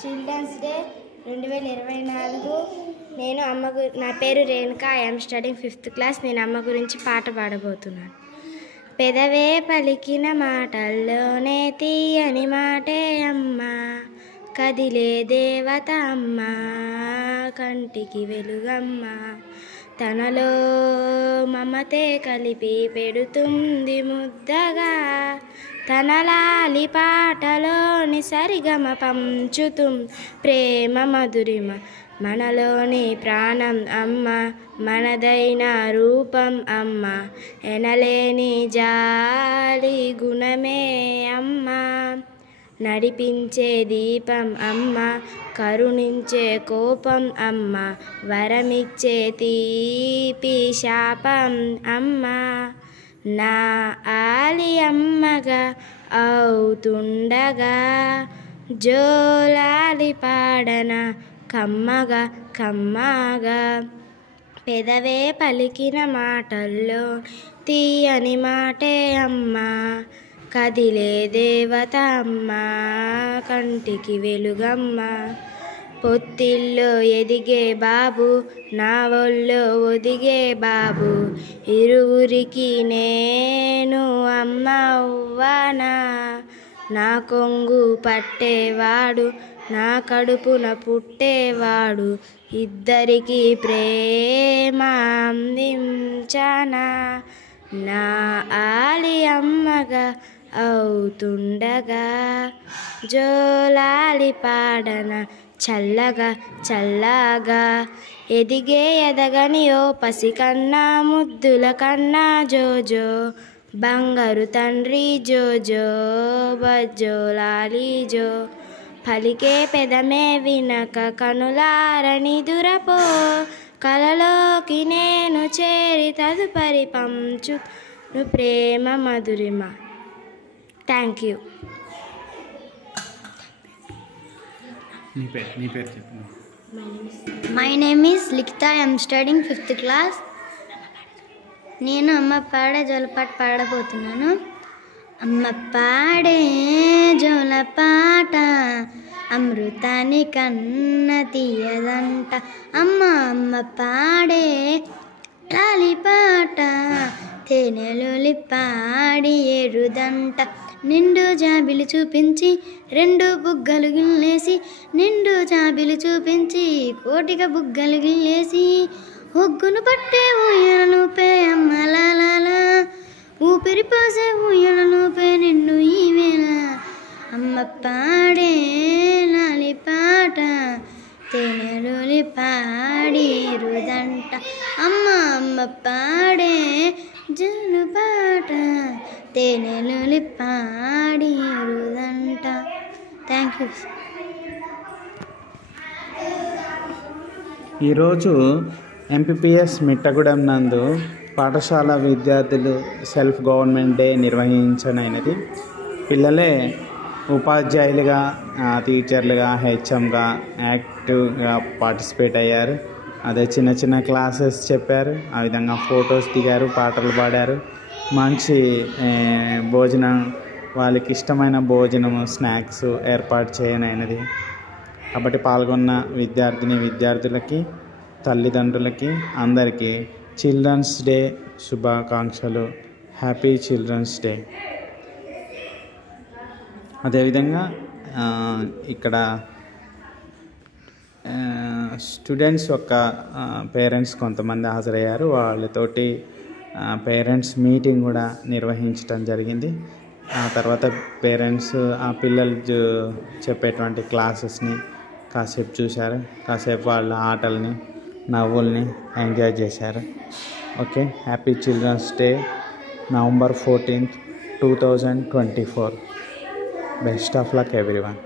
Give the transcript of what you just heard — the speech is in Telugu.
Children's day 2024. నా పేరు Renuka. I'm studying 5th class. నేను అమ్మ గురించి పాట పాడబోతున్నాను. పెదవే పలికిన మాటల్లోనే తీయని మాటే అమ్మ, కదిలే దేవత అమ్మ, కంటికి వెలుగమ్మ, తనలో మమతే కలిపి పెడుతుంది ముద్దగా, తన లాలి పాటలోని సరిగమ పంచుతుం ప్రేమ మధురిమ, మనలోని ప్రాణం అమ్మ, మనదైన రూపం అమ్మ, ఎనలేని జాలి గుణమే అమ్మ, నడిపించే దీపం అమ్మ, కరుణించే కోపం అమ్మ, వరమిచ్చే తీపి శాపం అమ్మ, నా ఆలి అమ్మగా అవుతుండగా, జోలాలి పాడన కమ్మగా కమ్మగా, పెదవే పలికిన మాటల్లో తీయని మాటే అమ్మ, కదిలే దేవత అమ్మ, కంటికి వెలుగమ్మ, పొత్తిల్లో ఎదిగే బాబు, నా ఒళ్ళో ఒదిగే బాబు, ఇరువురికి నేను అమ్మ అవ్వనా, నా కొంగు పట్టేవాడు, నా కడుపున పుట్టేవాడు, ఇద్దరికి ప్రేమ అందించనా, నా ఆలి అమ్మగా అవుతుండగా, జోలాలి పాడన చల్లగా చల్లగా, ఎదగని ఓ పసికన్నా ముద్దుల కన్నా జోజో, బంగారు తండ్రి జోజో, బజ్జోలాలి జో, పలికే పెదమే వినక కనులారని దురపో, కలలోకి నేను చేరి తదుపరి పంచును ప్రేమ మధురిమ. Thank you. My name is Likhitha. I'm studying 5th class. నేను అమ్మ పాడే జోలపాట పాడబోతున్నాను. అమ్మ పాడే జోలపాట అమృతాని కన్న తీయదంట, అమ్మ అమ్మ పాడే లాలిపాట తేనెలొలి పాడి ఎరుదంట, నిండు జాబిలి చూపించి రెండు బుగ్గలు గిల్లేసి, నిండు జాబిలి చూపించి కోటిక బుగ్గలు గిల్లేసి, ఒగ్గును పట్టే ఊయలను పే అమ్మ లాలా, ఊపిరి పోసే ఊయలను పే నిండు ఈ వేళ, అమ్మ పాడే లాలిపాట తేనెలొలి పాడి ఎరుదంట, అమ్మ అమ్మ పాడే జోలపాట తేనెలొలి పాడి ఎరుదంట. Thank you. ఈరోజు ఎంపీపీఎస్ మిట్టగూడెం నందు పాఠశాల విద్యార్థులు సెల్ఫ్ గవర్నమెంట్ డే నిర్వహించనైనది. పిల్లలే ఉపాధ్యాయులుగా, టీచర్లుగా, హెచ్ఎంగా యాక్టివ్గా పార్టిసిపేట్ అయ్యారు. అదే చిన్న చిన్న క్లాసెస్ చెప్పారు, ఆ విధంగా ఫొటోస్ దిగారు, పాటలు పాడారు. మంచి భోజనం, వాళ్ళకి ఇష్టమైన భోజనము, స్నాక్స్ ఏర్పాటు చేయనైనది. కాబట్టి పాల్గొన్న విద్యార్థులకి, తల్లిదండ్రులకి అందరికీ చిల్డ్రన్స్ డే శుభాకాంక్షలు. Happy children's day. అదేవిధంగా ఇక్కడ స్టూడెంట్స్ యొక్క పేరెంట్స్ కొంతమంది హాజరయ్యారు. వాళ్ళతోటి పేరెంట్స్ మీటింగ్ కూడా నిర్వహించడం జరిగింది. ఆ తర్వాత పేరెంట్స్ ఆ పిల్లలు చెప్పేటువంటి క్లాసెస్ని కాసేపు చూశారు, కాసేపు వాళ్ళ ఆటల్ని, నవ్వుల్ని ఎంజాయ్ చేశారు. Okay, happy children's day, November 14th, 2024. Best of luck everyone.